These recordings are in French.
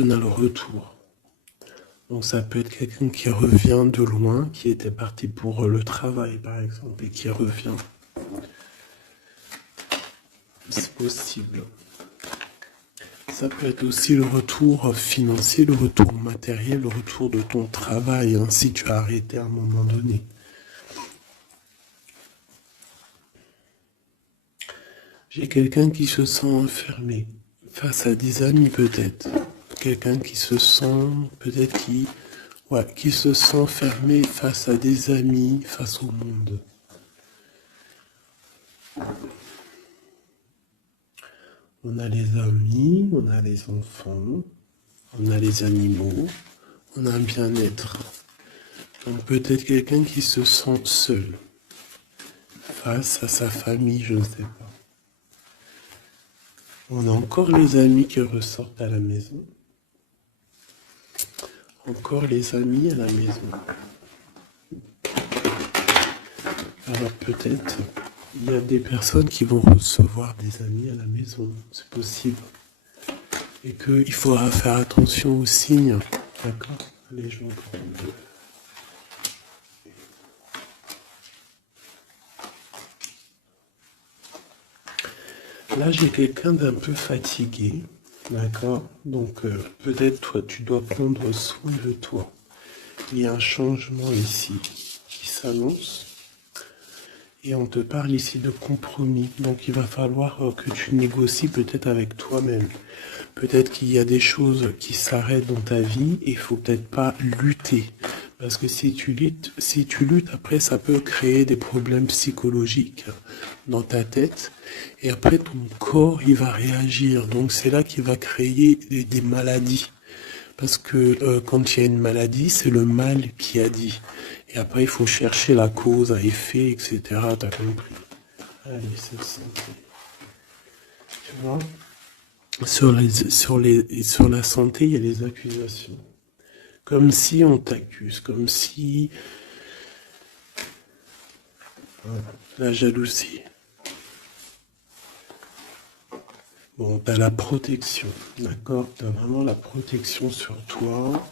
on a le retour. Donc ça peut être quelqu'un qui revient de loin, qui était parti pour le travail par exemple, et qui revient. C'est possible. Ça peut être aussi le retour financier, le retour matériel, le retour de ton travail, hein, si tu as arrêté à un moment donné. J'ai quelqu'un qui se sent enfermé face à des amis peut-être. Quelqu'un qui se sent, peut-être qui se sent fermé face à des amis, face au monde. On a les amis, on a les enfants, on a les animaux, on a un bien-être. Donc peut-être quelqu'un qui se sent seul face à sa famille, je ne sais pas. On a encore les amis qui ressortent à la maison. Encore les amis à la maison. Alors peut-être il y a des personnes qui vont recevoir des amis à la maison, c'est possible. Et qu'il faudra faire attention aux signes. D'accord? Les gens. Là, j'ai quelqu'un d'un peu fatigué. D'accord? Donc peut-être toi, tu dois prendre soin de toi. Il y a un changement ici qui s'annonce. Et on te parle ici de compromis. Donc il va falloir que tu négocies peut-être avec toi-même. Peut-être qu'il y a des choses qui s'arrêtent dans ta vie et il faut peut-être pas lutter. Parce que si tu luttes, après ça peut créer des problèmes psychologiques dans ta tête. Et après ton corps, il va réagir. Donc c'est là qu'il va créer des maladies. Parce que quand il y a une maladie, c'est le mal qui a dit. Et après, il faut chercher la cause à effet, etc. T'as compris? Allez, c'est ça. Tu vois? Sur la santé, il y a les accusations. Comme si on t'accuse, comme si... Voilà, la jalousie. Bon, t'as la protection, d'accord? T'as vraiment la protection sur toi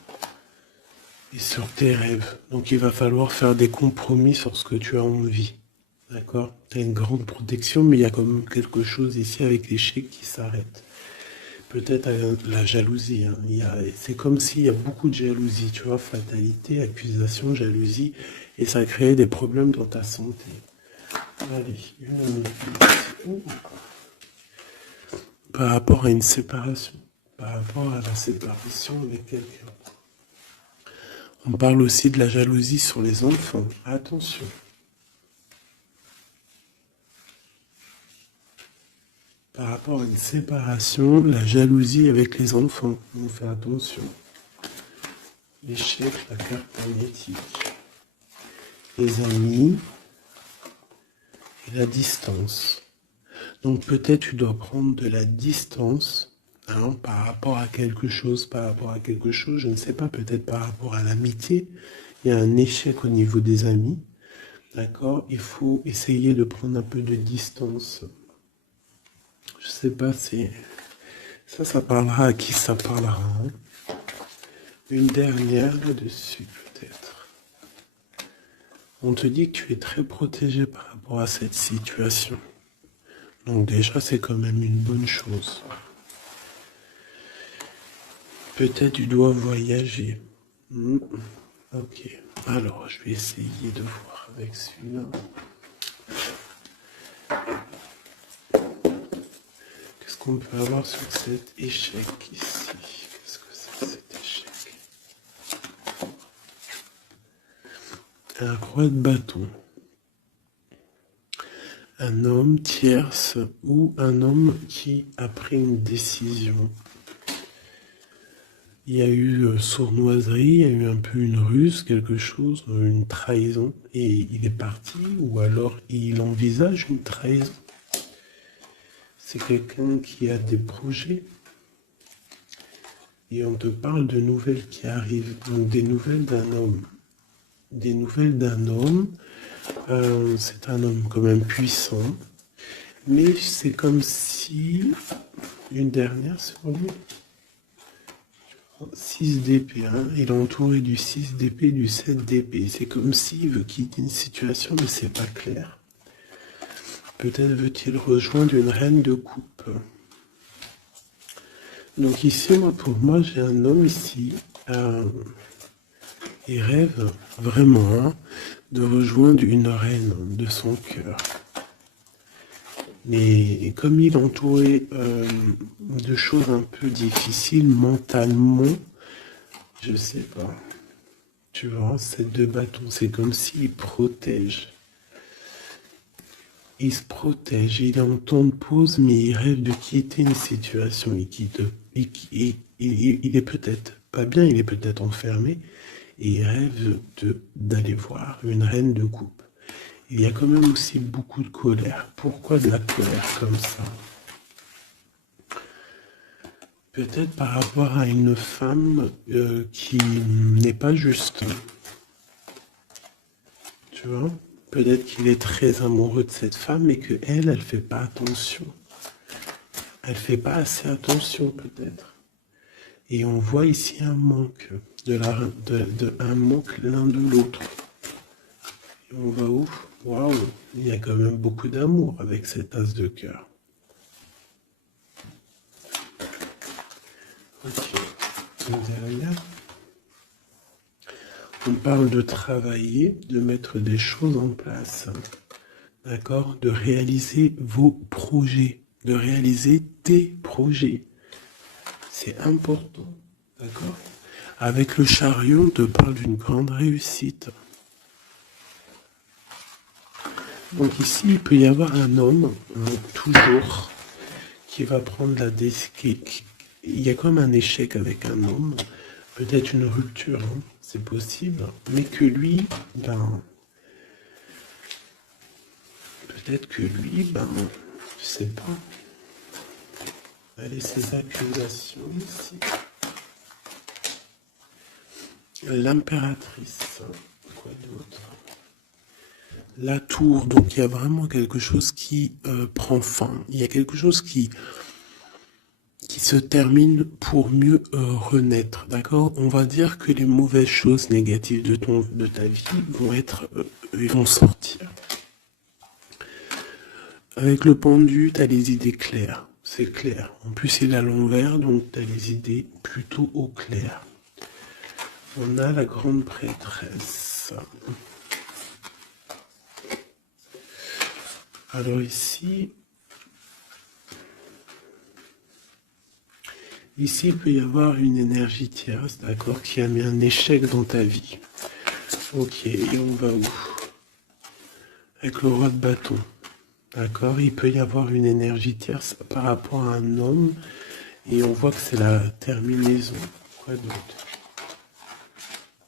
et sur tes rêves. Donc il va falloir faire des compromis sur ce que tu as envie. D'accord? Tu as une grande protection, mais il y a quand même quelque chose ici avec l'échec qui s'arrête. Peut-être la jalousie. Hein. C'est comme s'il y a beaucoup de jalousie, tu vois, fatalité, accusation, jalousie, et ça crée des problèmes dans ta santé. Allez, par rapport à une séparation, par rapport à la séparation avec quelqu'un. On parle aussi de la jalousie sur les enfants. Attention. Par rapport à une séparation, la jalousie avec les enfants. On fait attention. L'échec, la carte magnétique. Les amis et la distance. Donc peut-être tu dois prendre de la distance par rapport à quelque chose, je ne sais pas, peut-être par rapport à l'amitié. Il y a un échec au niveau des amis. D'accord? Il faut essayer de prendre un peu de distance. Je sais pas, ça parlera à qui ça parlera. Hein. Une dernière là-dessus, peut-être. On te dit que tu es très protégé par rapport à cette situation. Donc déjà, c'est quand même une bonne chose. Peut-être tu dois voyager. Ok. Alors, je vais essayer de voir avec celui-là. Qu'est-ce qu'on peut avoir sur cet échec ici? Qu'est-ce que c'est cet échec? Un roi de bâton. Un homme tierce ou un homme qui a pris une décision. Il y a eu sournoiserie, il y a eu un peu une ruse, quelque chose, une trahison, et il est parti, ou alors il envisage une trahison. C'est quelqu'un qui a des projets, et on te parle de nouvelles qui arrivent, donc des nouvelles d'un homme. Des nouvelles d'un homme, c'est un homme quand même puissant, mais c'est comme si, une dernière sur lui, 6 d'épée, hein. Il est entouré du 6 d'épée, du 7 d'épée. C'est comme s'il veut quitter une situation, mais c'est pas clair. Peut-être veut-il rejoindre une reine de coupe. Donc ici, pour moi, j'ai un homme ici. Il rêve vraiment, hein, de rejoindre une reine de son cœur. Mais comme il est entouré de choses un peu difficiles mentalement, je sais pas. Tu vois, ces deux bâtons, c'est comme s'il protège. Il se protège, il est en temps de pause, mais il rêve de quitter une situation. Il est peut-être pas bien, il est peut-être enfermé, et il rêve d'aller voir une reine de coupe. Il y a quand même aussi beaucoup de colère. Pourquoi de la colère comme ça? Peut-être par rapport à une femme qui n'est pas juste. Tu vois? Peut-être qu'il est très amoureux de cette femme et que elle fait pas attention. Elle fait pas assez attention peut-être. Et on voit ici un manque, un manque l'un de l'autre. Et on va où? Waouh, il y a quand même beaucoup d'amour avec cet as de cœur. Ok, derrière. On parle de travailler, de mettre des choses en place, d'accord? De réaliser vos projets, de réaliser tes projets. C'est important, d'accord? Avec le chariot, on te parle d'une grande réussite. Donc ici, il peut y avoir un homme, toujours, qui va prendre la décision. Il y a comme un échec avec un homme, peut-être une rupture, hein, c'est possible, mais que lui, peut-être que lui, je sais pas. Allez, ces accusations ici. L'impératrice, quoi d'autre? La tour, donc il y a vraiment quelque chose qui prend fin. Il y a quelque chose qui se termine pour mieux renaître, d'accord? On va dire que les mauvaises choses négatives de ta vie ils vont sortir. Avec le pendu, tu as les idées claires, c'est clair. En plus, il est à l'envers, donc tu as les idées plutôt au clair. On a la grande prêtresse. Alors ici, il peut y avoir une énergie tierce, d'accord, qui a mis un échec dans ta vie. Ok, et on va où? Avec le roi de bâton. D'accord, il peut y avoir une énergie tierce par rapport à un homme, et on voit que c'est la terminaison. Quoi d'autre?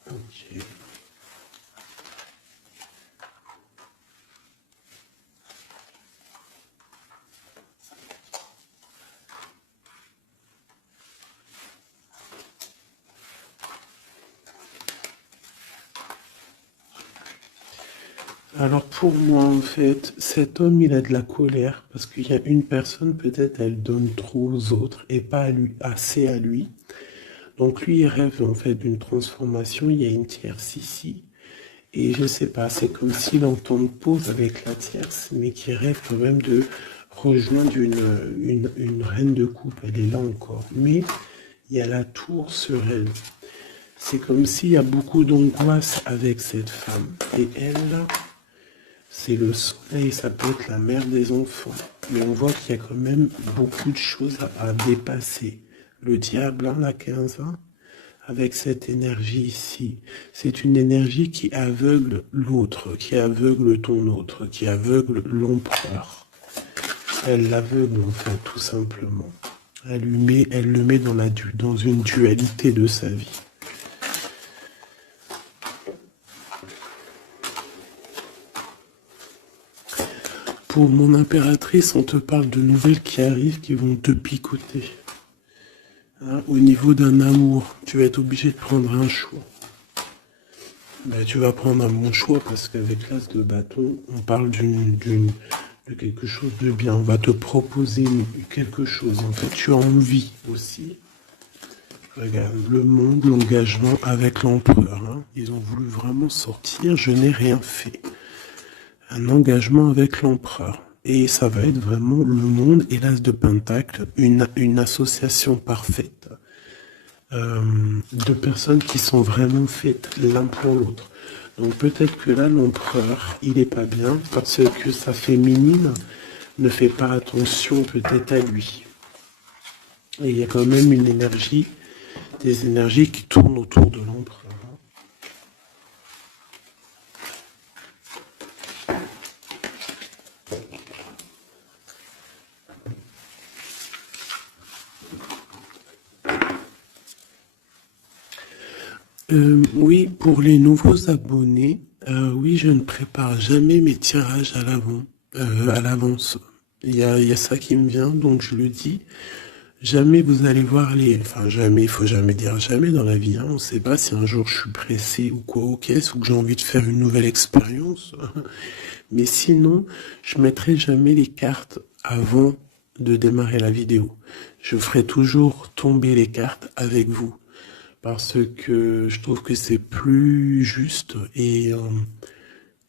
Ok. Alors pour moi, en fait, cet homme, il a de la colère parce qu'il y a une personne, peut-être, elle donne trop aux autres et pas assez à lui. Donc lui, il rêve en fait d'une transformation. Il y a une tierce ici. Et je sais pas, c'est comme s'il entend une pause avec la tierce, mais qui rêve quand même de rejoindre une reine de coupe. Elle est là encore. Mais il y a la tour sur elle. C'est comme s'il y a beaucoup d'angoisse avec cette femme. Et elle, là, c'est le soleil, ça peut être la mère des enfants. Mais on voit qu'il y a quand même beaucoup de choses à dépasser. Le diable, la 15 ans, avec cette énergie ici, c'est une énergie qui aveugle l'autre, qui aveugle ton autre, qui aveugle l'empereur. Elle l'aveugle en fait, tout simplement. Elle le met dans une dualité de sa vie. Pour mon impératrice, on te parle de nouvelles qui arrivent, qui vont te picoter. Hein, au niveau d'un amour, tu vas être obligé de prendre un choix. Ben, tu vas prendre un bon choix parce qu'avec l'as de bâton, on parle de quelque chose de bien. On va te proposer quelque chose. En fait, tu as envie aussi. Regarde, le monde, l'engagement avec l'empereur. Hein. Ils ont voulu vraiment sortir, je n'ai rien fait. Un engagement avec l'empereur. Et ça va être vraiment le monde et l'as de Pentacle, une association parfaite de personnes qui sont vraiment faites l'un pour l'autre. Donc peut-être que là, l'empereur, il est pas bien parce que sa féminine ne fait pas attention peut-être à lui. Et il y a quand même une énergie, des énergies qui tournent autour de l'empereur. Oui, pour les nouveaux abonnés, oui, je ne prépare jamais mes tirages à l'avance. Il y a ça qui me vient, donc je le dis. Jamais vous allez voir enfin jamais, il faut jamais dire jamais dans la vie, hein. On ne sait pas si un jour je suis pressé ou quoi aux caisses, ou que j'ai envie de faire une nouvelle expérience. Mais sinon, je mettrai jamais les cartes avant de démarrer la vidéo. Je ferai toujours tomber les cartes avec vous. Parce que je trouve que c'est plus juste et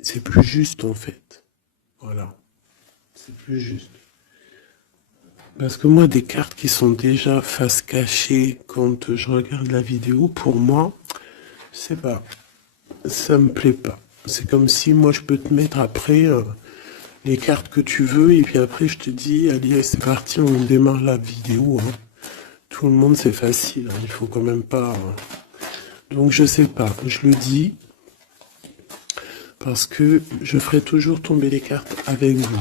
c'est plus juste en fait. Voilà, c'est plus juste. Parce que moi, des cartes qui sont déjà face cachée quand je regarde la vidéo, pour moi, je sais pas, ça me plaît pas. C'est comme si moi je peux te mettre après les cartes que tu veux et puis après je te dis, allez, c'est parti, on démarre la vidéo. Hein. Tout le monde, c'est facile, hein, il faut quand même pas. Donc je sais pas, je le dis parce que je ferai toujours tomber les cartes avec vous.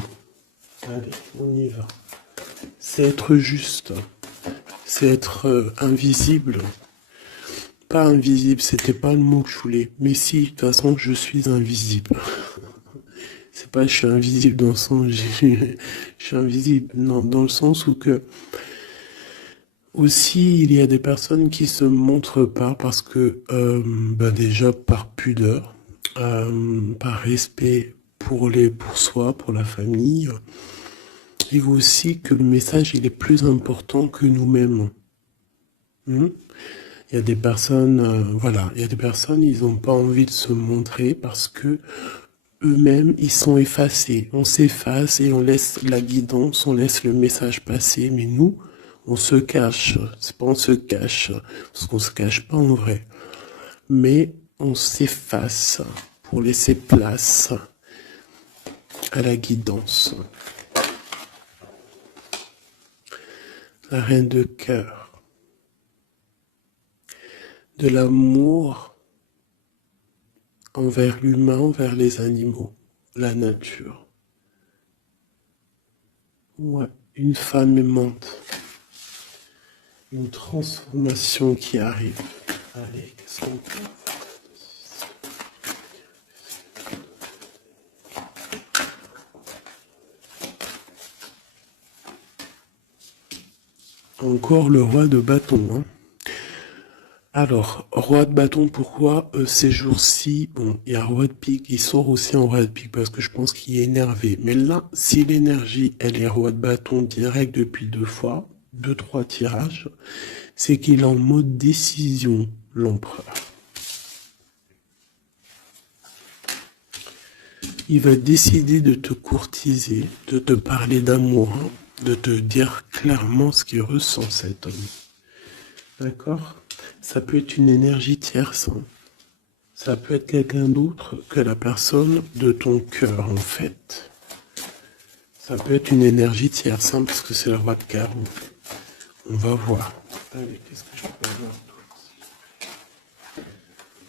Allez, on y va. C'est être juste, c'est être invisible. Pas invisible, c'était pas le mot que je voulais. Mais si, de toute façon, je suis invisible. C'est pas je suis invisible dans le sens, je suis invisible, non, dans le sens où que aussi il y a des personnes qui se montrent pas parce que déjà par pudeur, par respect pour soi, pour la famille, et aussi que le message il est plus important que nous-mêmes. Il y a des personnes, voilà, il y a des personnes, ils n'ont pas envie de se montrer parce que eux-mêmes, ils sont effacés. On s'efface et on laisse la guidance, on laisse le message passer. Mais nous, on se cache. C'est pas on se cache, parce qu'on se cache pas en vrai. Mais on s'efface pour laisser place à la guidance. La reine de cœur. De l'amour envers l'humain, envers les animaux, la nature. Ouais, une femme aimante. Une transformation qui arrive. Allez, qu'est-ce qu'on peut faire? Encore le roi de bâton. Hein. Alors, roi de bâton, pourquoi ces jours-ci, bon, il y a roi de pique, il sort aussi en roi de pique parce que je pense qu'il est énervé. Mais là, si l'énergie, elle est roi de bâton direct depuis 2 fois, 2, 3 tirages, c'est qu'il est en mode décision, l'empereur. Il va décider de te courtiser, de te parler d'amour, hein, de te dire clairement ce qu'il ressent cet homme. D'accord? Ça peut être une énergie tierce. Hein. Ça peut être quelqu'un d'autre que la personne de ton cœur, en fait. Ça peut être une énergie tierce, hein, parce que c'est le roi de carreau. On va voir. Allez, qu'est-ce que je peux avoir d'autre?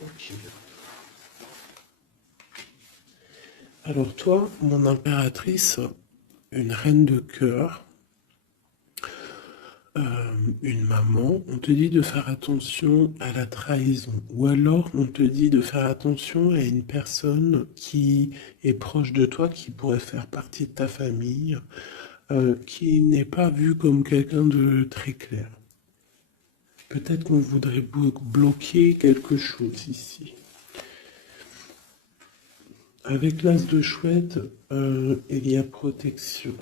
Ok. Alors toi, mon impératrice, une reine de cœur, une maman, on te dit de faire attention à la trahison. Ou alors on te dit de faire attention à une personne qui est proche de toi, qui pourrait faire partie de ta famille, qui n'est pas vue comme quelqu'un de très clair. Peut-être qu'on voudrait bloquer quelque chose ici. Avec l'as de chouette, il y a protection.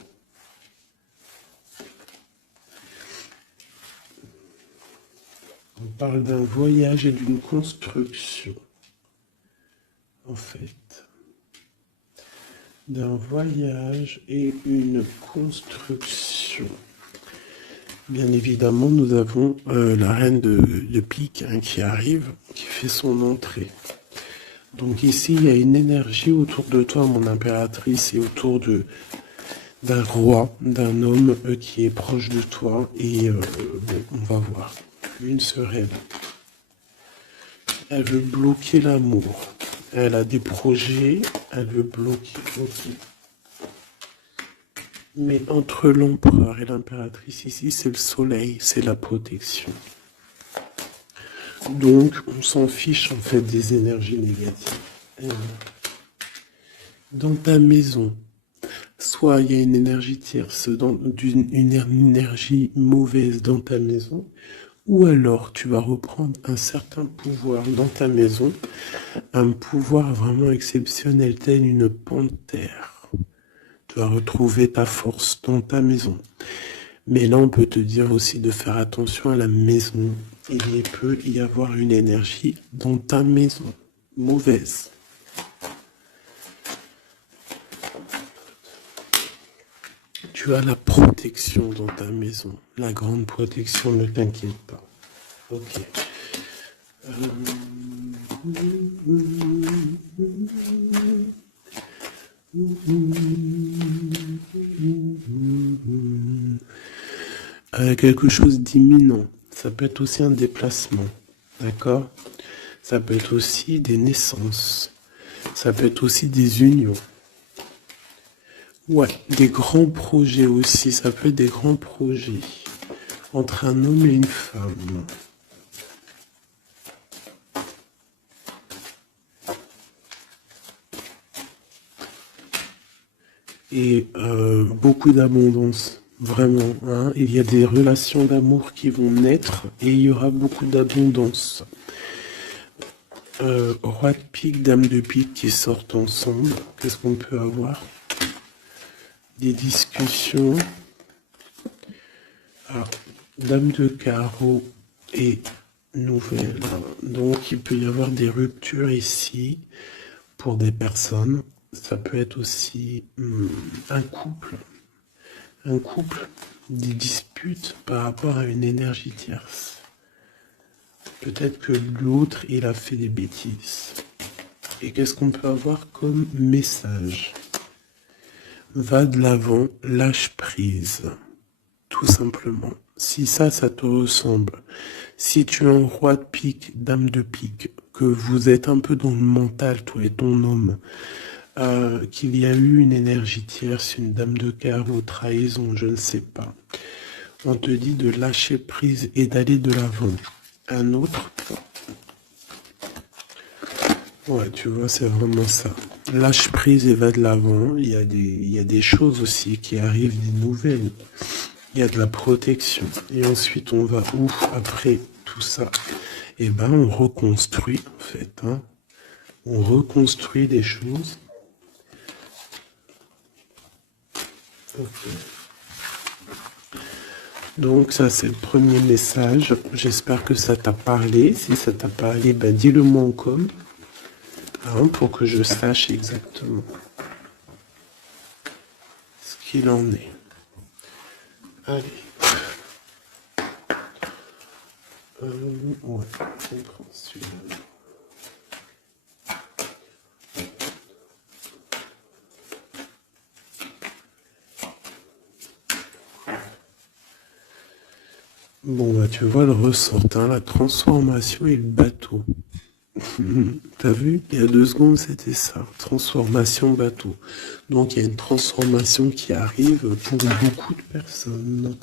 On parle d'un voyage et d'une construction, en fait. D'un voyage et une construction. Bien évidemment, nous avons la reine de pique hein, qui arrive, qui fait son entrée. Donc ici, il y a une énergie autour de toi, mon impératrice, et autour d'un roi, d'un homme qui est proche de toi. Et bon, on va voir. Une sereine. Elle veut bloquer l'amour. Elle a des projets, elle veut bloquer. Okay. Mais entre l'empereur et l'impératrice ici, c'est le soleil, c'est la protection. Donc, on s'en fiche en fait des énergies négatives. Dans ta maison, soit il y a une énergie tierce, une énergie mauvaise dans ta maison, ou alors tu vas reprendre un certain pouvoir dans ta maison, un pouvoir vraiment exceptionnel, tel une panthère. Tu vas retrouver ta force dans ta maison. Mais là, on peut te dire aussi de faire attention à la maison. Il peut y avoir une énergie dans ta maison, mauvaise. Tu as la protection dans ta maison. La grande protection, ne t'inquiète pas. Ok. Quelque chose d'imminent. Ça peut être aussi un déplacement. D'accord? Ça peut être aussi des naissances. Ça peut être aussi des unions. Ouais, des grands projets aussi. Ça peut être des grands projets entre un homme et une femme. Et beaucoup d'abondance, vraiment. Hein. Il y a des relations d'amour qui vont naître et il y aura beaucoup d'abondance. Roi de pique, dame de pique qui sortent ensemble. Qu'est-ce qu'on peut avoir? Des discussions. Alors, dame de carreau et nouvelle. Donc, il peut y avoir des ruptures ici pour des personnes. Ça peut être aussi un couple, des disputes par rapport à une énergie tierce. Peut-être que l'autre, il a fait des bêtises. Et qu'est-ce qu'on peut avoir comme message? Va de l'avant, lâche prise. Tout simplement. Si ça te ressemble, si tu es un roi de pique, dame de pique, que vous êtes un peu dans le mental, toi et ton homme, qu'il y a eu une énergie tierce, une dame de carreau, trahison, je ne sais pas. On te dit de lâcher prise et d'aller de l'avant. Un autre. Ouais, tu vois, c'est vraiment ça. Lâche prise et va de l'avant. Il y a des choses aussi qui arrivent, des nouvelles. Il y a de la protection. Et ensuite, on va où après tout ça? Eh ben, on reconstruit, en fait. Hein. On reconstruit des choses. Okay. Donc ça c'est le premier message. J'espère que ça t'a parlé. Si ça t'a parlé, ben dis-le moi en com. Hein, pour que je sache exactement ce qu'il en est. Allez. Ouais, on prend celui-là. Bon, bah, tu vois le ressort, hein, la transformation et le bateau. T'as vu? Il y a 2 secondes, c'était ça. Transformation bateau. Donc, il y a une transformation qui arrive pour beaucoup de personnes.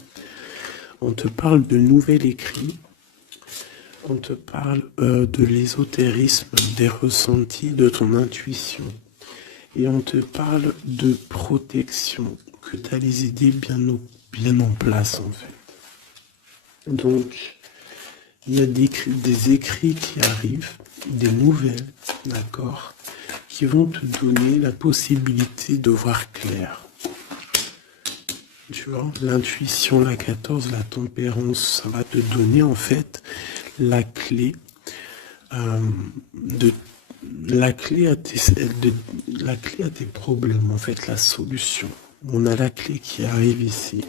On te parle de nouvel écrit. On te parle de l'ésotérisme, des ressentis, de ton intuition. Et on te parle de protection, que tu as les idées bien en place, en fait. Donc, il y a des écrits qui arrivent, des nouvelles, d'accord, qui vont te donner la possibilité de voir clair. Tu vois, l'intuition, la 14, la tempérance, ça va te donner en fait la clé de la clé à tes problèmes, en fait, la solution. On a la clé qui arrive ici.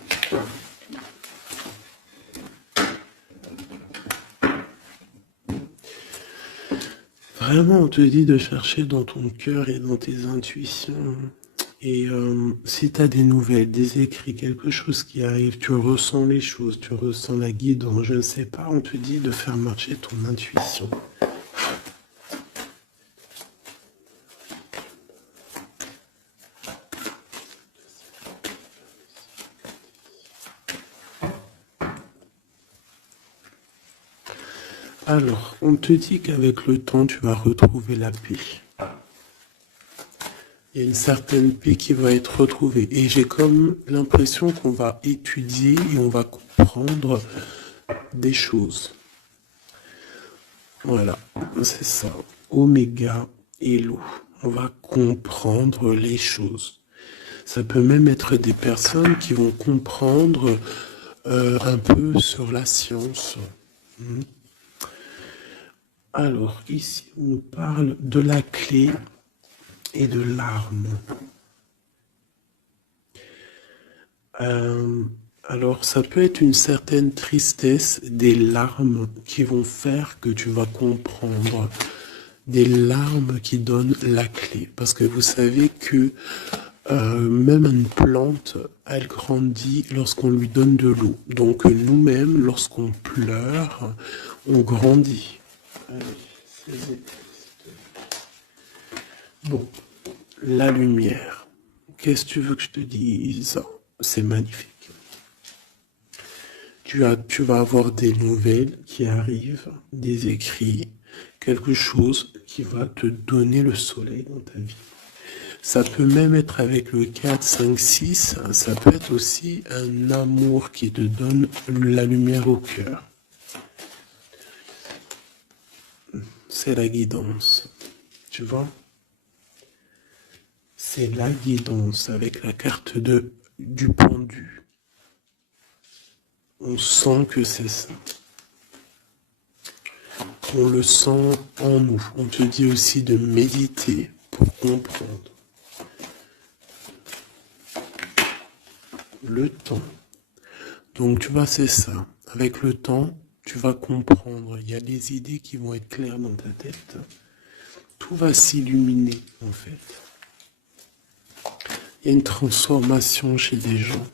Vraiment, on te dit de chercher dans ton cœur et dans tes intuitions. Et si tu as des nouvelles, des écrits, quelque chose qui arrive, tu ressens les choses, tu ressens la guidance, je ne sais pas, on te dit de faire marcher ton intuition. Alors, on te dit qu'avec le temps, tu vas retrouver la paix. Il y a une certaine paix qui va être retrouvée. Et j'ai comme l'impression qu'on va étudier et on va comprendre des choses. Voilà, c'est ça. Oméga et l'eau. On va comprendre les choses. Ça peut même être des personnes qui vont comprendre un peu sur la science. Alors, ici, on nous parle de la clé et de l'arme. Alors, ça peut être une certaine tristesse, des larmes qui vont faire que tu vas comprendre. Des larmes qui donnent la clé. Parce que vous savez que même une plante, elle grandit lorsqu'on lui donne de l'eau. Donc, nous-mêmes, lorsqu'on pleure, on grandit. Bon, la lumière. Qu'est-ce que tu veux que je te dise? C'est magnifique. Tu vas avoir des nouvelles qui arrivent, des écrits, quelque chose qui va te donner le soleil dans ta vie. Ça peut même être avec le 4, 5, 6, ça peut être aussi un amour qui te donne la lumière au cœur. C'est la guidance, tu vois? C'est la guidance avec la carte du pendu. On sent que c'est ça. On le sent en nous. On te dit aussi de méditer pour comprendre. Le temps. Donc tu vois, c'est ça. Avec le temps, tu vas comprendre. Il y a des idées qui vont être claires dans ta tête. Tout va s'illuminer, en fait. Il y a une transformation chez des gens.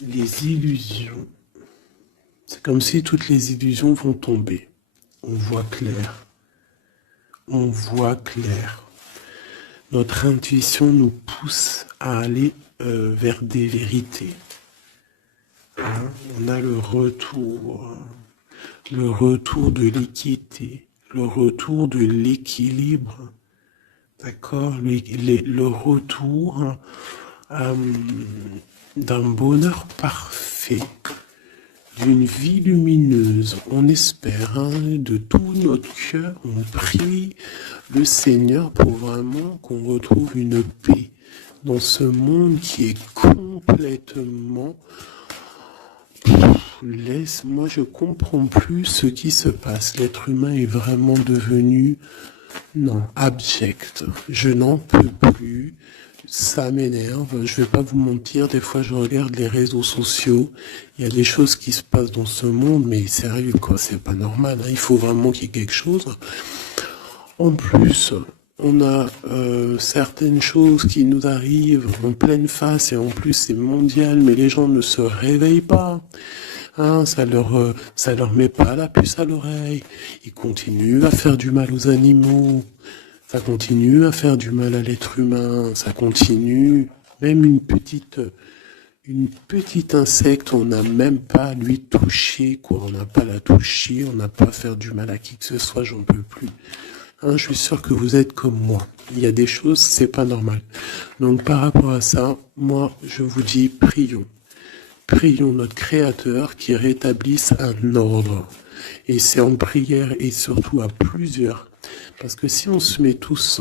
Les illusions. C'est comme si toutes les illusions vont tomber. On voit clair. On voit clair. Notre intuition nous pousse à aller vers des vérités. Hein? On a le retour de l'équité, le retour de l'équilibre, d'accord, le retour d'un bonheur parfait, d'une vie lumineuse. On espère, hein, de tout notre cœur, on prie le Seigneur pour vraiment qu'on retrouve une paix dans ce monde qui est complètement... Moi je comprends plus ce qui se passe. L'être humain est vraiment devenu, non, abject. Je n'en peux plus. Ça m'énerve. Je vais pas vous mentir. Des fois, je regarde les réseaux sociaux. Il y a des choses qui se passent dans ce monde, mais sérieux, quoi. C'est pas normal. Hein. Il faut vraiment qu'il y ait quelque chose. En plus, on a certaines choses qui nous arrivent en pleine face et en plus c'est mondial, mais les gens ne se réveillent pas. Hein, ça leur met pas la puce à l'oreille. Ils continuent à faire du mal aux animaux. Ça continue à faire du mal à l'être humain. Ça continue. Même une petite insecte, on n'a même pas à lui toucher, quoi. On n'a pas à la toucher, on n'a pas à faire du mal à qui que ce soit, j'en peux plus. Hein, je suis sûr que vous êtes comme moi. Il y a des choses, c'est pas normal. Donc par rapport à ça, moi, je vous dis, prions. Prions notre Créateur qui rétablisse un ordre. Et c'est en prière et surtout à plusieurs. Parce que si on se met tous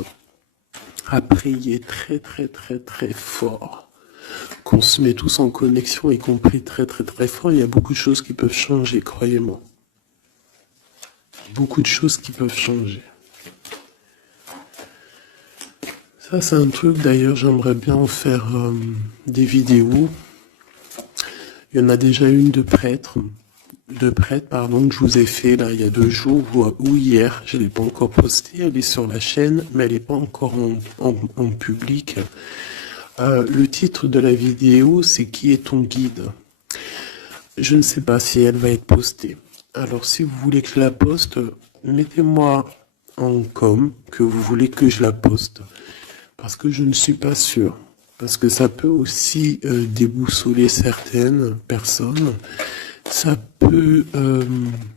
à prier très très très très fort, qu'on se met tous en connexion, y compris très très très fort, il y a beaucoup de choses qui peuvent changer, croyez-moi. Beaucoup de choses qui peuvent changer. Ça, c'est un truc, d'ailleurs, j'aimerais bien en faire des vidéos. Il y en a déjà une de prêtre, pardon, que je vous ai fait là il y a 2 jours ou hier. Je l'ai pas encore postée, elle est sur la chaîne, mais elle n'est pas encore en public. Le titre de la vidéo, c'est Qui est ton guide? Je ne sais pas si elle va être postée. Alors, si vous voulez que je la poste, mettez-moi en com que vous voulez que je la poste. Parce que je ne suis pas sûr. Parce que ça peut aussi déboussoler certaines personnes. Ça peut...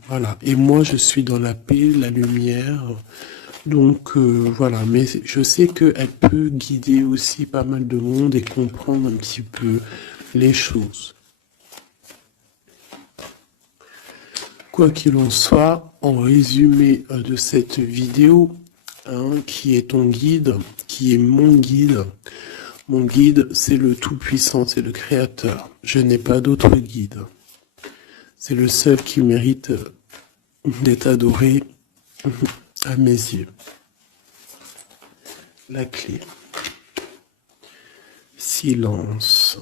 voilà. Et moi, je suis dans la paix, la lumière. Donc, voilà. Mais je sais qu'elle peut guider aussi pas mal de monde et comprendre un petit peu les choses. Quoi qu'il en soit, en résumé de cette vidéo, qui est ton guide, qui est mon guide. Mon guide, c'est le Tout-Puissant, c'est le Créateur. Je n'ai pas d'autre guide. C'est le seul qui mérite d'être adoré à mes yeux. La clé. Silence.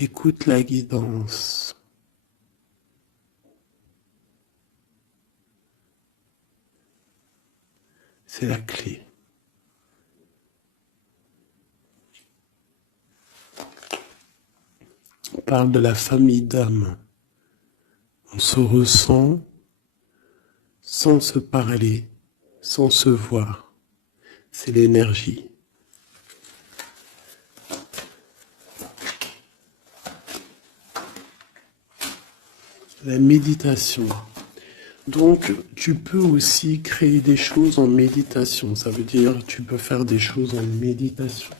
Écoute la guidance. C'est la clé. On parle de la famille d'âme. On se ressent sans se parler, sans se voir. C'est l'énergie. La méditation. Donc, tu peux aussi créer des choses en méditation. Ça veut dire, tu peux faire des choses en méditation.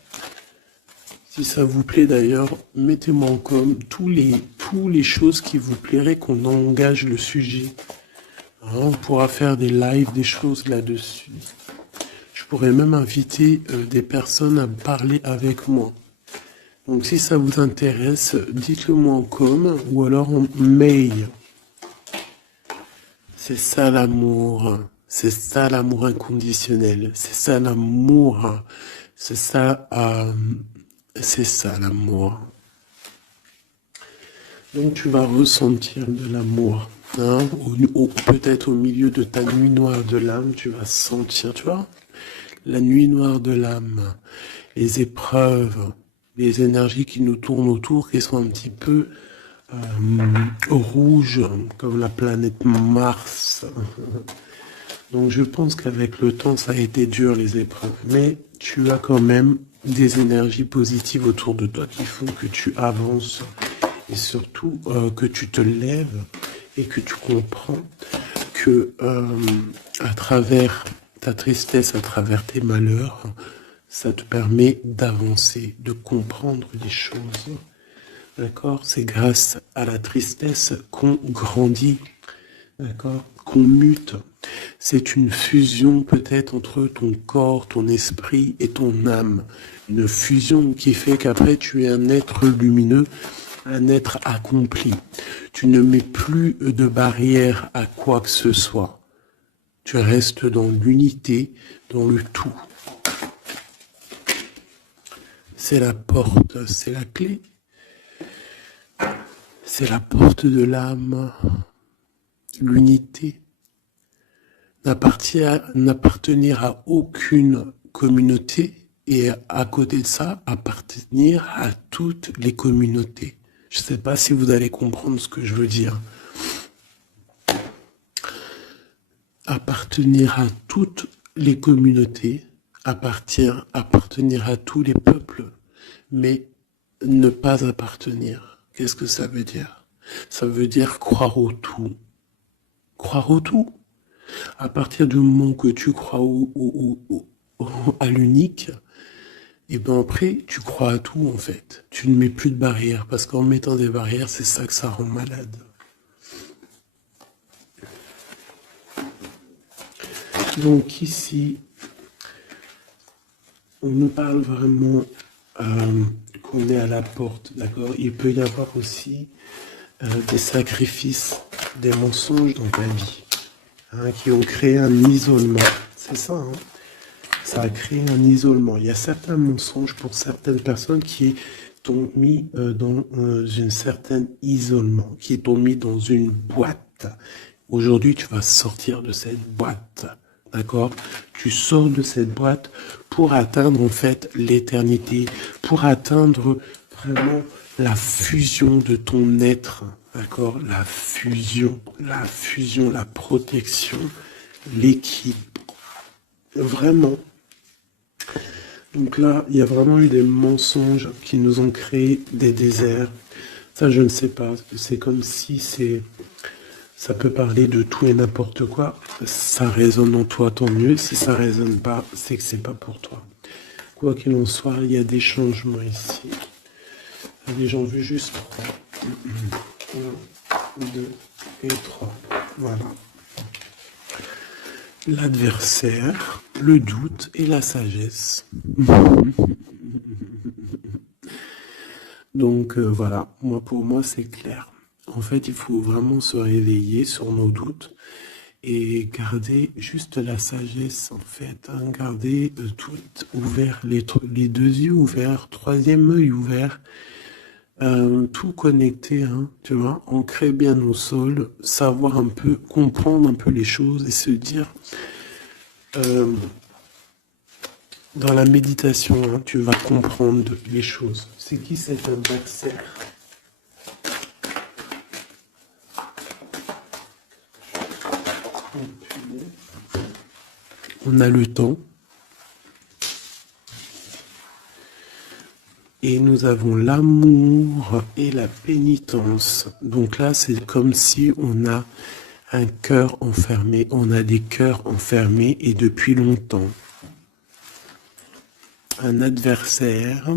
Si ça vous plaît d'ailleurs, mettez-moi en com tous les choses qui vous plairaient qu'on engage le sujet. On pourra faire des lives, des choses là-dessus. Je pourrais même inviter des personnes à parler avec moi. Donc si ça vous intéresse, dites-le moi en com ou alors en mail. C'est ça l'amour. C'est ça l'amour inconditionnel. C'est ça l'amour. C'est ça l'amour. Donc tu vas ressentir de l'amour. Peut-être au milieu de ta nuit noire de l'âme, tu vas sentir, tu vois, la nuit noire de l'âme, les épreuves, les énergies qui nous tournent autour, qui sont un petit peu rouges, comme la planète Mars. Donc je pense qu'avec le temps, ça a été dur les épreuves, mais tu as quand même des énergies positives autour de toi qui font que tu avances et surtout que tu te lèves et que tu comprends que à travers ta tristesse, à travers tes malheurs, ça te permet d'avancer, de comprendre les choses. D'accord? C'est grâce à la tristesse qu'on grandit, d'accord? Qu'on mute. C'est une fusion peut-être entre ton corps, ton esprit et ton âme. Une fusion qui fait qu'après tu es un être lumineux, un être accompli. Tu ne mets plus de barrière à quoi que ce soit. Tu restes dans l'unité, dans le tout. C'est la porte, c'est la clé. C'est la porte de l'âme. L'unité. N'appartenir à aucune communauté et à côté de ça, appartenir à toutes les communautés. Je ne sais pas si vous allez comprendre ce que je veux dire. Appartenir à toutes les communautés, appartenir à tous les peuples, mais ne pas appartenir. Qu'est-ce que ça veut dire? Ça veut dire croire au tout. Croire au tout. À partir du moment que tu crois à l'unique, et ben après, tu crois à tout en fait. Tu ne mets plus de barrières, parce qu'en mettant des barrières, c'est ça que ça rend malade. Donc ici, on nous parle vraiment qu'on est à la porte, d'accord? Il peut y avoir aussi des sacrifices, des mensonges dans ta vie, hein, qui ont créé un isolement. C'est ça, hein? Ça a créé un isolement. Il y a certains mensonges pour certaines personnes qui t'ont mis dans un certain isolement, qui t'ont mis dans une boîte. Aujourd'hui, tu vas sortir de cette boîte, d'accord? Tu sors de cette boîte pour atteindre en fait l'éternité, pour atteindre vraiment la fusion de ton être, d'accord? La fusion, la protection, l'équilibre. Vraiment. Donc là, il y a vraiment eu des mensonges qui nous ont créé des déserts. Ça, je ne sais pas. C'est comme si ça peut parler de tout et n'importe quoi. Ça résonne en toi, tant mieux. Si ça résonne pas, c'est que c'est pas pour toi. Quoi qu'il en soit, il y a des changements ici. Allez, j'en veux juste 3. 1, 2 et 3. Voilà. L'adversaire, le doute et la sagesse. Donc voilà, pour moi c'est clair. En fait, il faut vraiment se réveiller sur nos doutes et garder juste la sagesse en fait. Hein, garder tout ouvert, les deux yeux ouverts, troisième œil ouvert, tout connecté, hein, tu vois, ancrer bien au sol, savoir un peu, comprendre un peu les choses et se dire... dans la méditation, hein, tu vas comprendre les choses. C'est qui cet adversaire? On a le temps. Et nous avons l'amour et la pénitence. Donc là, c'est comme si on a un cœur enfermé. On a des cœurs enfermés et depuis longtemps. Un adversaire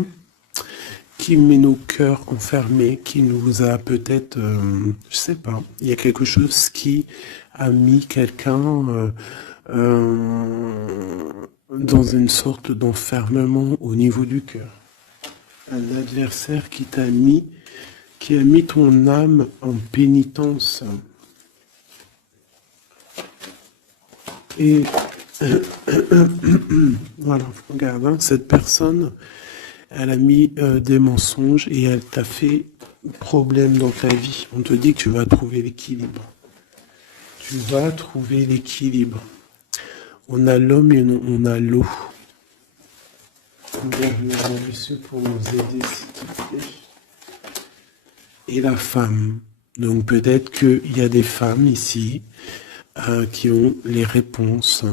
qui met nos cœurs enfermés, qui nous a peut-être, je sais pas, il y a quelque chose qui a mis quelqu'un dans une sorte d'enfermement au niveau du cœur. Un adversaire qui a mis ton âme en pénitence. Et voilà, regarde, hein, cette personne, elle a mis des mensonges et elle t'a fait problème dans ta vie. On te dit que tu vas trouver l'équilibre. Tu vas trouver l'équilibre. On a l'homme et on a l'eau. Monsieur, pour nous aider, s'il te plaît. Et la femme. Donc peut-être qu'il y a des femmes ici qui ont les réponses.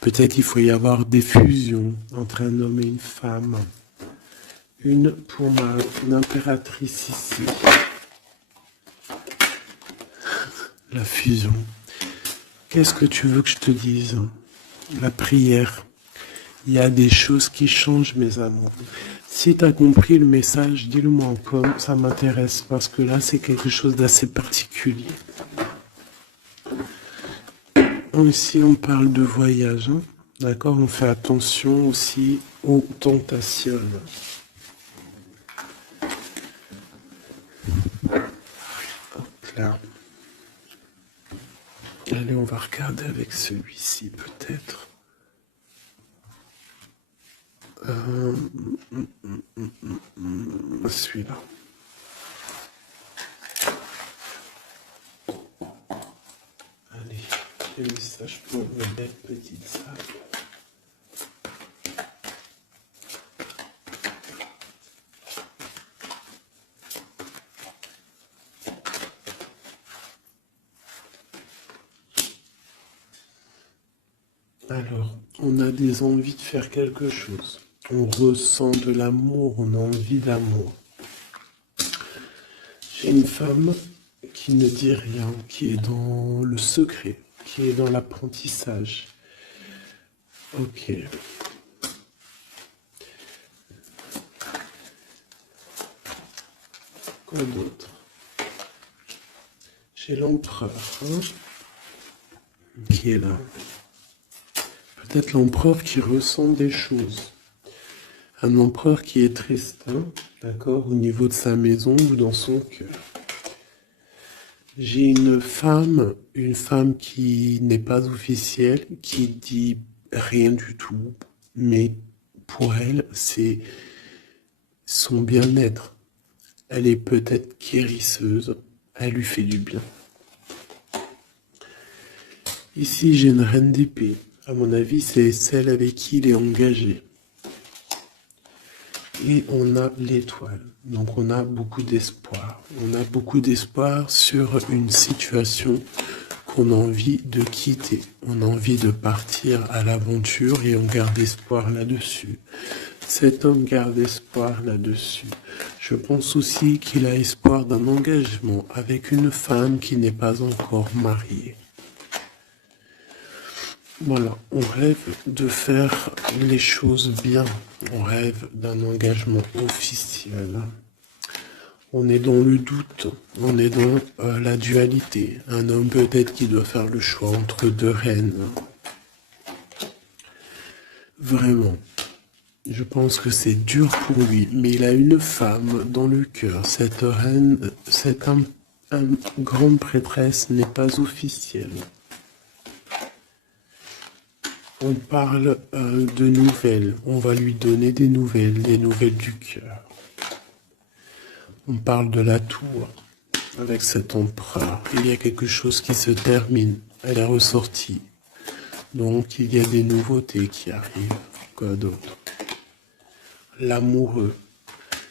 Peut-être qu'il faut y avoir des fusions entre un homme et une femme. Une pour l'impératrice ici. La fusion. Qu'est-ce que tu veux que je te dise? La prière. Il y a des choses qui changent, mes amours. Si tu as compris le message, dis-le moi en com, ça m'intéresse, parce que là, c'est quelque chose d'assez particulier. Ici, on parle de voyage, hein. D'accord? On fait attention aussi aux tentations. Hop là. Allez, on va regarder avec celui-ci, peut-être. Celui-là. Allez, quel message pour une belle petite salle. Alors, on a des envies de faire quelque chose. On ressent de l'amour, on a envie d'amour. J'ai une femme qui ne dit rien, qui est dans le secret, qui est dans l'apprentissage. Ok. Quoi d'autre? J'ai l'empereur, hein, qui est là. peut-être l'empereur qui ressent des choses. Un empereur qui est tristant, d'accord, au niveau de sa maison ou dans son cœur. J'ai une femme qui n'est pas officielle, qui dit rien du tout, mais pour elle, c'est son bien-être. Elle est peut-être guérisseuse, elle lui fait du bien. Ici, j'ai une reine d'épée. À mon avis, c'est celle avec qui il est engagé. Et on a l'étoile. Donc on a beaucoup d'espoir. On a beaucoup d'espoir sur une situation qu'on a envie de quitter. On a envie de partir à l'aventure et on garde espoir là-dessus. Cet homme garde espoir là-dessus. Je pense aussi qu'il a espoir d'un engagement avec une femme qui n'est pas encore mariée. Voilà, on rêve de faire les choses bien. On rêve d'un engagement officiel. On est dans le doute, on est dans la dualité. Un homme peut-être qui doit faire le choix entre deux reines. Vraiment, je pense que c'est dur pour lui, mais il a une femme dans le cœur. Cette reine, cette grande prêtresse n'est pas officielle. On parle de nouvelles, on va lui donner des nouvelles du cœur. On parle de la tour avec cet empereur. Il y a quelque chose qui se termine, elle est ressortie. Donc il y a des nouveautés qui arrivent. Quoi d'autre? L'amoureux,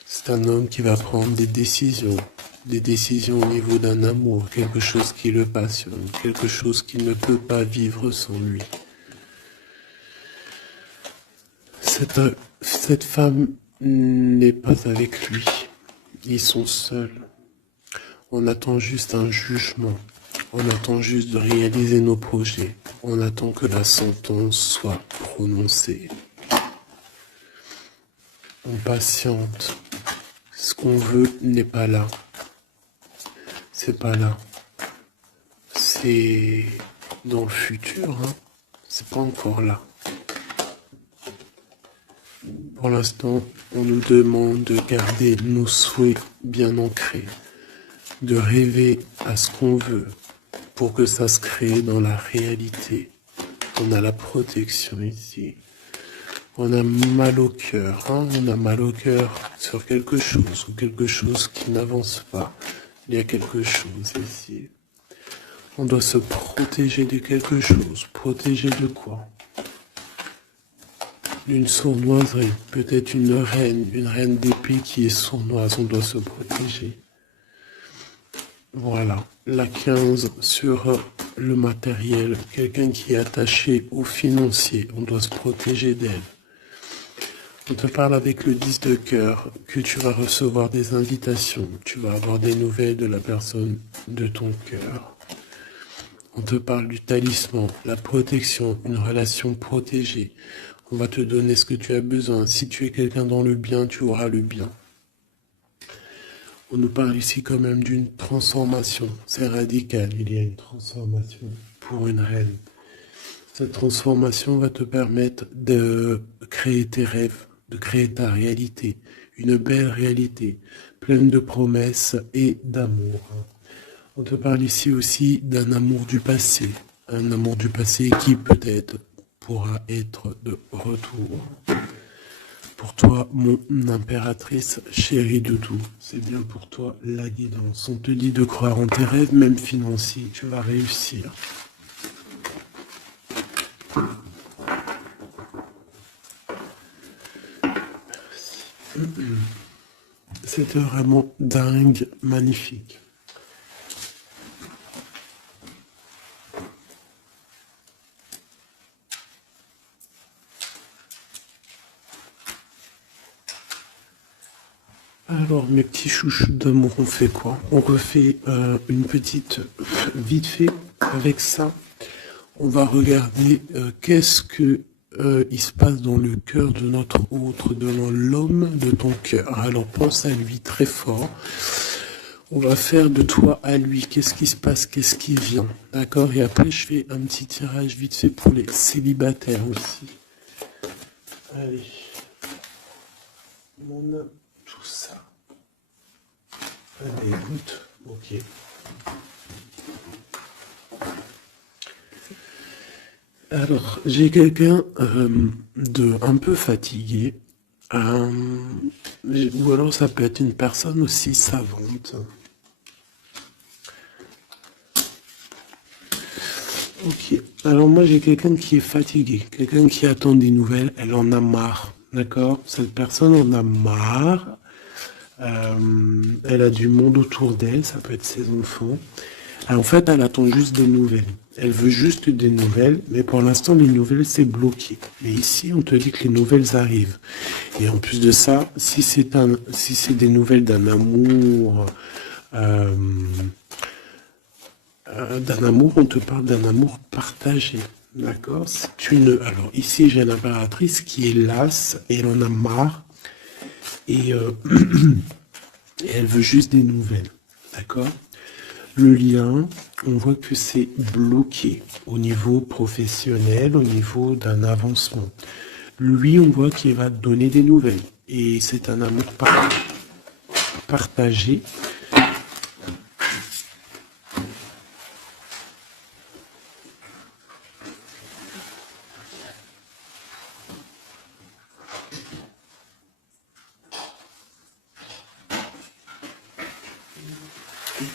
c'est un homme qui va prendre des décisions au niveau d'un amour, quelque chose qui le passionne, quelque chose qu'il ne peut pas vivre sans lui. Cette femme n'est pas avec lui. Ils sont seuls. On attend juste un jugement. On attend juste de réaliser nos projets. On attend que la sentence soit prononcée. On patiente. Ce qu'on veut n'est pas là. C'est pas là. C'est dans le futur, hein. C'est pas encore là. Pour l'instant, on nous demande de garder nos souhaits bien ancrés, de rêver à ce qu'on veut pour que ça se crée dans la réalité. On a la protection ici. On a mal au cœur, hein? On a mal au cœur sur quelque chose ou quelque chose qui n'avance pas. Il y a quelque chose ici. On doit se protéger de quelque chose. Protéger de quoi? D'une sournoiserie, peut-être une reine d'épée qui est sournoise, on doit se protéger. Voilà, la 15 sur le matériel, quelqu'un qui est attaché au financier, on doit se protéger d'elle. On te parle avec le 10 de cœur que tu vas recevoir des invitations, tu vas avoir des nouvelles de la personne de ton cœur. On te parle du talisman, la protection, une relation protégée. On va te donner ce que tu as besoin. Si tu es quelqu'un dans le bien, tu auras le bien. On nous parle ici quand même d'une transformation. C'est radical, il y a une transformation pour une reine. Cette transformation va te permettre de créer tes rêves, de créer ta réalité. Une belle réalité, pleine de promesses et d'amour. On te parle ici aussi d'un amour du passé. Un amour du passé qui peut-être pourra être de retour. Pour toi, mon impératrice chérie de tout, c'est bien pour toi la guidance. On te dit de croire en tes rêves, même financiers, tu vas réussir. C'était vraiment dingue, magnifique. Alors, mes petits chouchous d'amour, on fait quoi? On refait une petite vite fait avec ça. On va regarder qu'est-ce que il se passe dans le cœur de notre autre, dans l'homme de ton cœur. Alors, pense à lui très fort. On va faire de toi à lui. Qu'est-ce qui se passe? Qu'est-ce qui vient? D'accord? Et après, je fais un petit tirage vite fait pour les célibataires aussi. Allez. On a tout ça. Allez, écoute. Ok. Alors, j'ai quelqu'un de un peu fatigué. Ou alors ça peut être une personne aussi savante. Ok. Alors moi j'ai quelqu'un qui est fatigué, quelqu'un qui attend des nouvelles, elle en a marre. D'accord? Cette personne en a marre. Elle a du monde autour d'elle, ça peut être ses enfants. Alors, en fait, elle attend juste des nouvelles. Elle veut juste des nouvelles, mais pour l'instant, les nouvelles, c'est bloqué. Mais ici, on te dit que les nouvelles arrivent. Et en plus de ça, si c'est des nouvelles d'un amour, on te parle d'un amour partagé. D'accord? Alors, ici, j'ai l'impératrice qui est lasse et elle en a marre. Et, et elle veut juste des nouvelles. D'accord? Le lien, on voit que c'est bloqué au niveau professionnel, au niveau d'un avancement. Lui, on voit qu'il va te donner des nouvelles. Et c'est un amour partagé.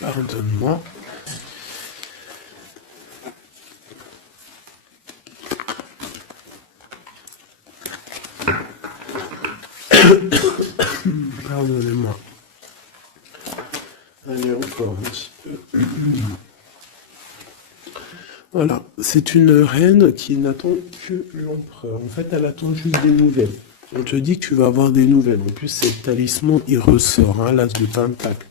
Pardonne-moi. Pardonnez-moi. Allez, encore un petit peu. Voilà, c'est une reine qui n'attend que l'empereur. En fait, elle attend juste des nouvelles. On te dit que tu vas avoir des nouvelles. En plus, c'est le talisman, il ressort, hein, l'as de pentacle.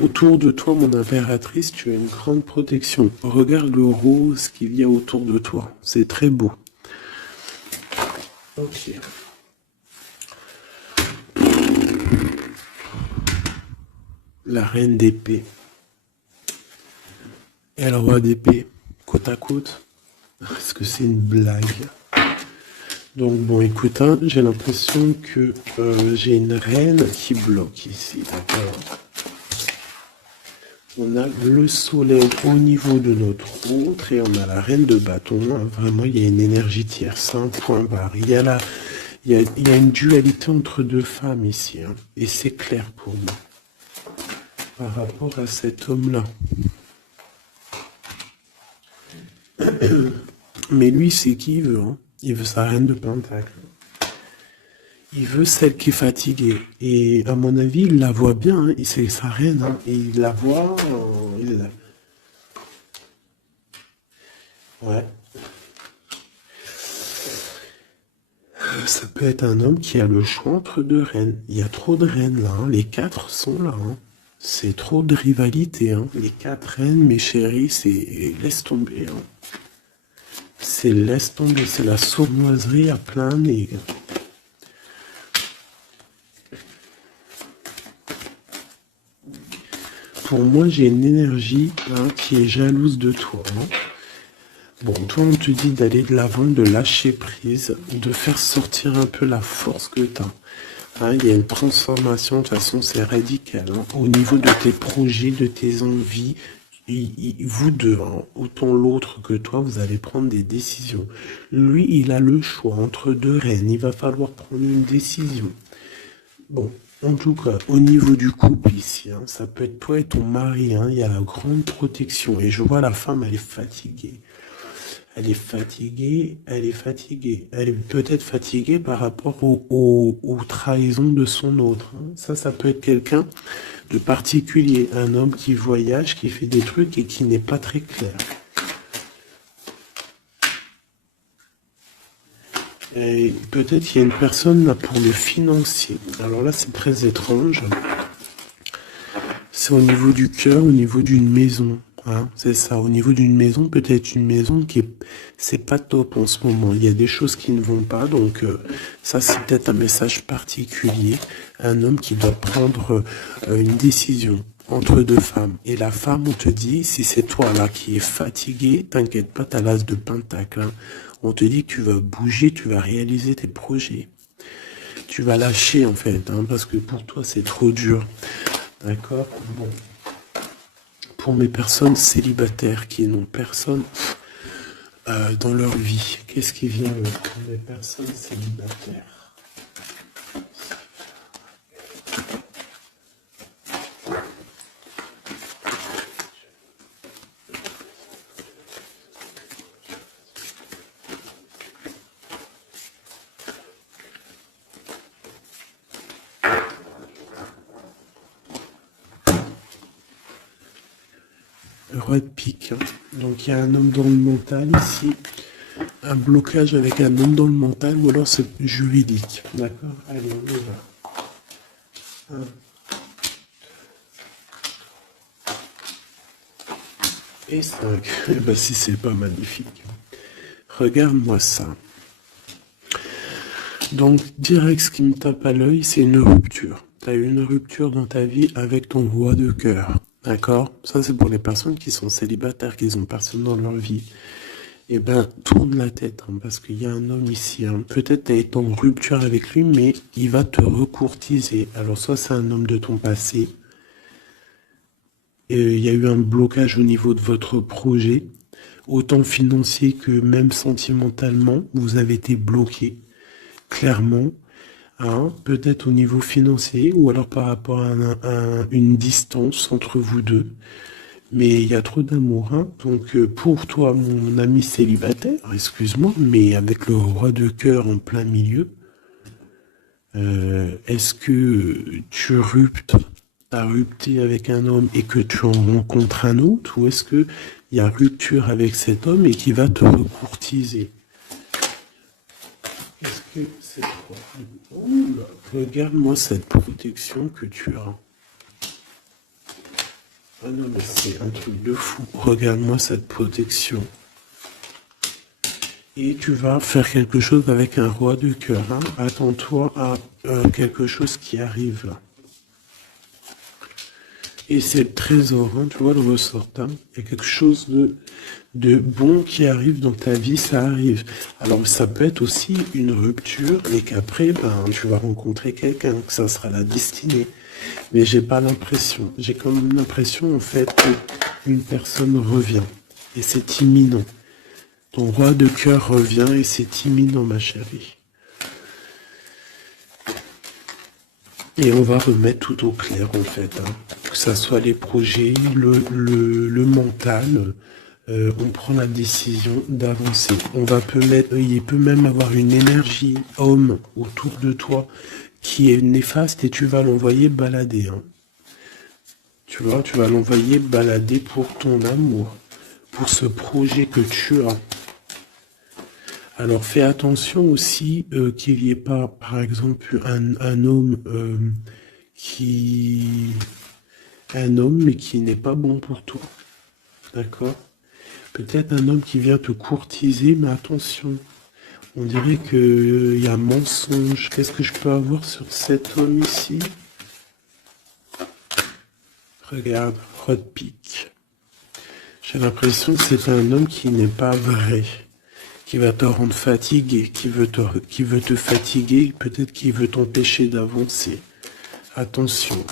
Autour de toi, mon impératrice, tu as une grande protection. Regarde le rose qu'il y a autour de toi. C'est très beau. Ok. La reine d'épée. Et le roi d'épée, côte à côte. Est-ce que c'est une blague? Donc bon, écoute, hein, j'ai l'impression que j'ai une reine qui bloque ici, d'accord? On a le soleil au niveau de notre autre et on a la reine de bâton. Hein. Vraiment, il y a une énergie tierce, un point barre. Il y a une dualité entre deux femmes ici. Hein, et c'est clair pour moi. Par rapport à cet homme-là. Mais lui, c'est qui il veut. Hein. Il veut sa reine de pentacle. Il veut celle qui est fatiguée. Et à mon avis, il la voit bien. Hein. C'est sa reine. Hein. Et il la voit. Ouais. Ça peut être un homme qui a le choix entre deux reines. Il y a trop de reines là. Hein. Les 4 sont là. Hein. C'est trop de rivalité. Hein. Les 4 reines, mes chéris, c'est laisse tomber. Hein. C'est laisse tomber. C'est la sournoiserie à plein nez. Pour moi, j'ai une énergie hein, qui est jalouse de toi. Hein. Bon, toi, on te dit d'aller de l'avant, de lâcher prise, de faire sortir un peu la force que tu as. Hein, il y a une transformation, de toute façon, c'est radical. Hein, au niveau de tes projets, de tes envies, vous deux, hein, autant l'autre que toi, vous allez prendre des décisions. Lui, il a le choix entre deux reines. Il va falloir prendre une décision. Bon, en tout cas, au niveau du couple ici, hein, ça peut être toi et ton mari, hein, il y a la grande protection. Et je vois la femme, elle est fatiguée. Elle est fatiguée, elle est fatiguée. Elle est peut-être fatiguée par rapport aux trahisons de son autre. Hein. Ça peut être quelqu'un de particulier. Un homme qui voyage, qui fait des trucs et qui n'est pas très clair. Et peut-être qu'il y a une personne là pour le financier. Alors là, c'est très étrange. C'est au niveau du cœur, au niveau d'une maison. Hein, c'est ça, au niveau d'une maison, peut-être une maison c'est pas top en ce moment. Il y a des choses qui ne vont pas, donc ça c'est peut-être un message particulier. Un homme qui doit prendre une décision. entre deux femmes. Et la femme, on te dit, si c'est toi là qui es fatigué, t'inquiète pas, t'as l'as de pentacle. Hein. On te dit que tu vas bouger, tu vas réaliser tes projets. Tu vas lâcher en fait, hein, parce que pour toi c'est trop dur. D'accord? Bon. Pour mes personnes célibataires qui n'ont personne dans leur vie, qu'est-ce qui vient pour les personnes célibataires? Roi de pique. Hein. Donc il y a un homme dans le mental ici. Un blocage avec un homme dans le mental ou alors c'est juridique. D'accord? Allez, on y va. 1 et 5. Eh ben si c'est pas magnifique. Regarde-moi ça. Donc direct ce qui me tape à l'œil, c'est une rupture. Tu as eu une rupture dans ta vie avec ton roi de cœur. D'accord? Ça c'est pour les personnes qui sont célibataires, qui n'ont personne dans leur vie. Eh ben, tourne la tête, hein, parce qu'il y a un homme ici. Hein. Peut-être tu es en rupture avec lui, mais il va te recourtiser. Alors, soit c'est un homme de ton passé, et il y a eu un blocage au niveau de votre projet, autant financier que même sentimentalement, vous avez été bloqué, clairement. Hein, peut-être au niveau financier, ou alors par rapport à une distance entre vous deux. Mais il y a trop d'amour, hein. Donc pour toi, mon ami célibataire, excuse-moi, mais avec le roi de cœur en plein milieu, est-ce que t'as rupté avec un homme et que tu en rencontres un autre, ou est-ce que il y a rupture avec cet homme et qui va te recourtiser? Est-ce que c'est quoi? Oula, regarde-moi cette protection que tu as. Ah non, mais c'est un truc de fou. Regarde-moi cette protection. Et tu vas faire quelque chose avec un roi de cœur. Hein. Attends-toi à quelque chose qui arrive là. Et c'est le trésor, hein, tu vois le ressortant. Il y a quelque chose de bon qui arrive dans ta vie, ça arrive. Alors ça peut être aussi une rupture et qu'après, ben, tu vas rencontrer quelqu'un, que ça sera la destinée. Mais j'ai pas l'impression. J'ai quand même l'impression en fait qu'une personne revient. Et c'est imminent. Ton roi de cœur revient et c'est imminent, ma chérie. Et on va remettre tout au clair en fait. Hein. Que ça soit les projets, le mental. On prend la décision d'avancer. Il peut même avoir une énergie homme autour de toi qui est néfaste et tu vas l'envoyer balader. Hein. Tu vois, tu vas l'envoyer balader pour ton amour, pour ce projet que tu as. Alors fais attention aussi qu'il n'y ait pas, par exemple, un homme mais qui n'est pas bon pour toi. D'accord? Peut-être un homme qui vient te courtiser, mais attention. On dirait qu'il y a mensonge. Qu'est-ce que je peux avoir sur cet homme ici? Regarde, roi de pique. J'ai l'impression que c'est un homme qui n'est pas vrai, qui va te rendre fatigué, qui veut te fatiguer, peut-être qu'il veut t'empêcher d'avancer. Attention.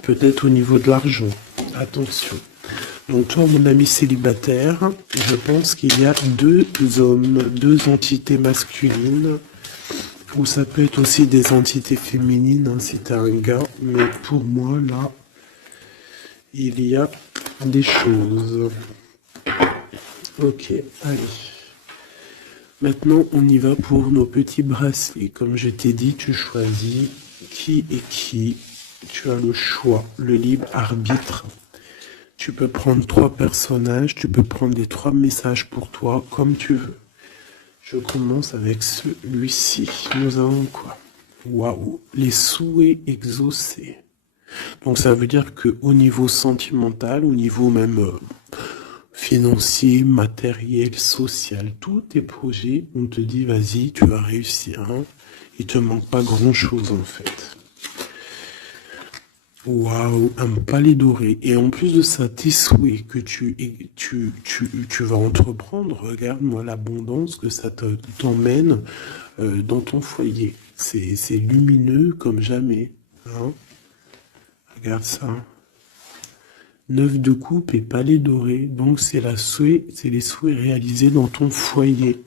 Peut-être au niveau de l'argent. Attention. Donc toi, mon ami célibataire, je pense qu'il y a deux hommes, deux entités masculines, ou ça peut être aussi des entités féminines, hein, si t'es un gars, mais pour moi, là, il y a des choses. Ok, allez. Maintenant, on y va pour nos petits bracelets. Comme je t'ai dit, tu choisis qui est qui. Tu as le choix, le libre arbitre. Tu peux prendre 3 personnages, tu peux prendre les 3 messages pour toi, comme tu veux. Je commence avec celui-ci. Nous avons quoi? Waouh, les souhaits exaucés. Donc ça veut dire que au niveau sentimental, au niveau même financier, matériel, social, tous tes projets, on te dit vas-y, tu vas réussir. Hein. Il te manque pas grand-chose en fait. Waouh, un palais doré. Et en plus de ça, tes souhaits que tu vas entreprendre, regarde-moi l'abondance que ça t'emmène dans ton foyer. C'est lumineux comme jamais. Hein. Regarde ça. 9 de coupe et palais doré. Donc c'est les souhaits réalisés dans ton foyer.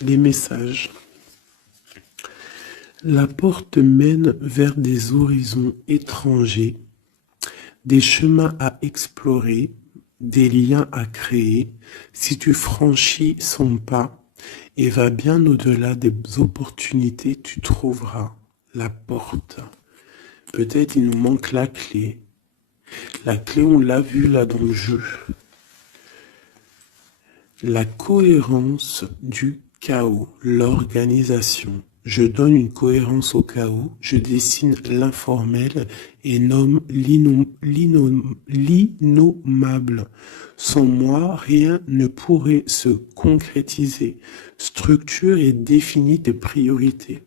Les messages. La porte mène vers des horizons étrangers, des chemins à explorer, des liens à créer. Si tu franchis son pas et vas bien au-delà des opportunités, tu trouveras la porte. Peut-être il nous manque la clé. La clé, on l'a vu là dans le jeu. La cohérence du chaos, l'organisation. Je donne une cohérence au chaos, je dessine l'informel et nomme l'innommable. Sans moi, rien ne pourrait se concrétiser. Structure et définis tes priorités.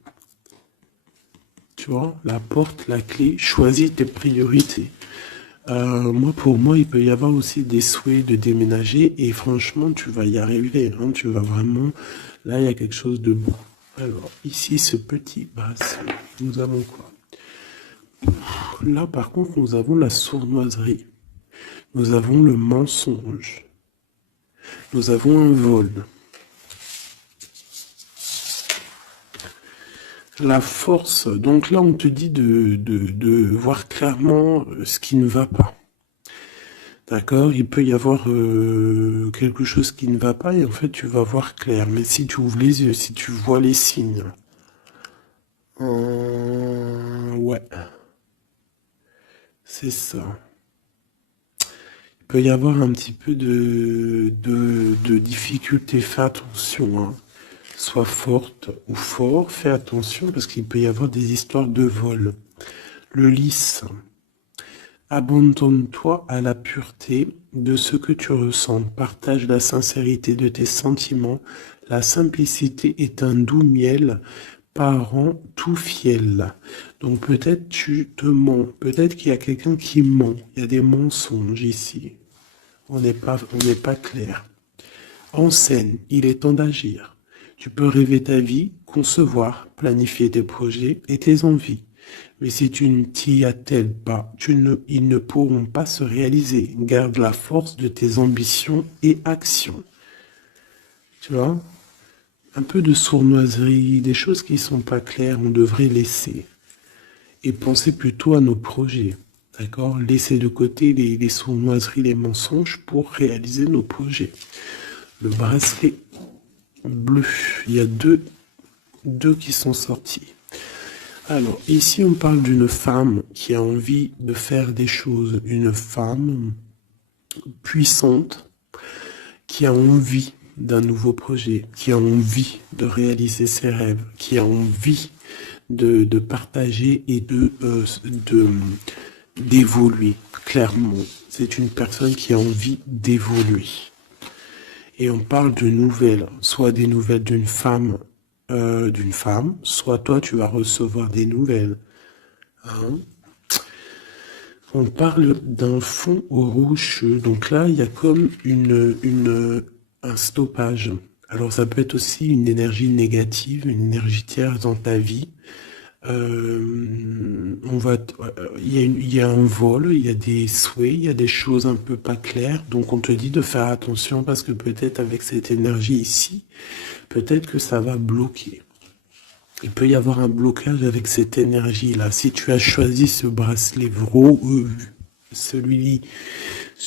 Tu vois, la porte, la clé, choisis tes priorités. Pour moi, il peut y avoir aussi des souhaits de déménager et franchement, tu vas y arriver. Hein, tu vas vraiment... Là, il y a quelque chose de bon. Alors, ici, ce petit bracelet, nous avons quoi? Là, par contre, nous avons la sournoiserie. Nous avons le mensonge. Nous avons un vol. La force. Donc là, on te dit de voir clairement ce qui ne va pas. D'accord, il peut y avoir quelque chose qui ne va pas et en fait tu vas voir clair. Mais si tu ouvres les yeux, si tu vois les signes, ouais, c'est ça. Il peut y avoir un petit peu de difficulté. Fais attention, hein. Sois forte ou fort, fais attention parce qu'il peut y avoir des histoires de vol. Le lys. Abandonne-toi à la pureté de ce que tu ressens. Partage la sincérité de tes sentiments. La simplicité est un doux miel, parent tout fiel. Donc peut-être tu te mens. Peut-être qu'il y a quelqu'un qui ment. Il y a des mensonges ici. On n'est pas clair. En scène, il est temps d'agir. Tu peux rêver ta vie, concevoir, planifier tes projets et tes envies. Mais si tu ne t'y attelles pas, ils ne pourront pas se réaliser. Garde la force de tes ambitions et actions. Tu vois? Un peu de sournoiserie, des choses qui ne sont pas claires, on devrait laisser. Et penser plutôt à nos projets. D'accord? Laisser de côté les sournoiseries, les mensonges pour réaliser nos projets. Le bracelet bleu, il y a deux qui sont sortis. Alors, ici, on parle d'une femme qui a envie de faire des choses. Une femme puissante qui a envie d'un nouveau projet, qui a envie de réaliser ses rêves, qui a envie de partager et d'évoluer. Clairement, c'est une personne qui a envie d'évoluer. Et on parle de nouvelles, soit des nouvelles d'une femme, soit toi tu vas recevoir des nouvelles. Hein. On parle d'un fond rouge, donc là il y a comme un stoppage. Alors ça peut être aussi une énergie négative, une énergie tierce dans ta vie. Il y a un vol, il y a des souhaits, il y a des choses un peu pas claires. Donc on te dit de faire attention parce que peut-être avec cette énergie ici, peut-être que ça va bloquer. Il peut y avoir un blocage avec cette énergie-là. Si tu as choisi ce bracelet celui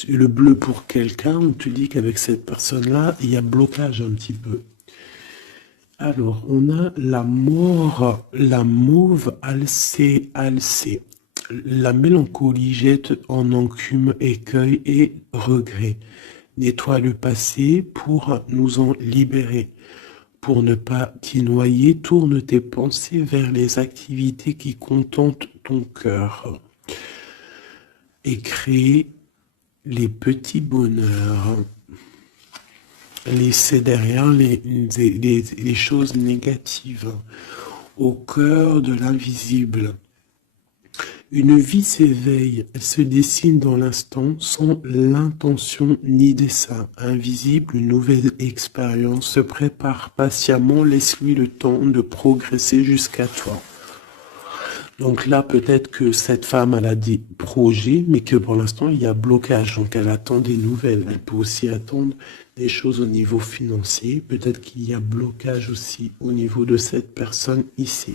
le bleu pour quelqu'un, on te dit qu'avec cette personne-là, il y a blocage un petit peu. Alors, on a la mauve alcée. La mélancolie jette en enclume écueil et regret. Nettoie le passé pour nous en libérer. Pour ne pas t'y noyer, tourne tes pensées vers les activités qui contentent ton cœur. Et crée les petits bonheurs. Laisser derrière les choses négatives. Au cœur de l'invisible. Une vie s'éveille, elle se dessine dans l'instant sans l'intention ni dessein. Invisible, une nouvelle expérience se prépare patiemment, laisse-lui le temps de progresser jusqu'à toi. Donc là, peut-être que cette femme, elle a des projets, mais que pour l'instant, il y a blocage. Donc elle attend des nouvelles. Elle peut aussi attendre des choses au niveau financier. Peut-être qu'il y a blocage aussi au niveau de cette personne ici.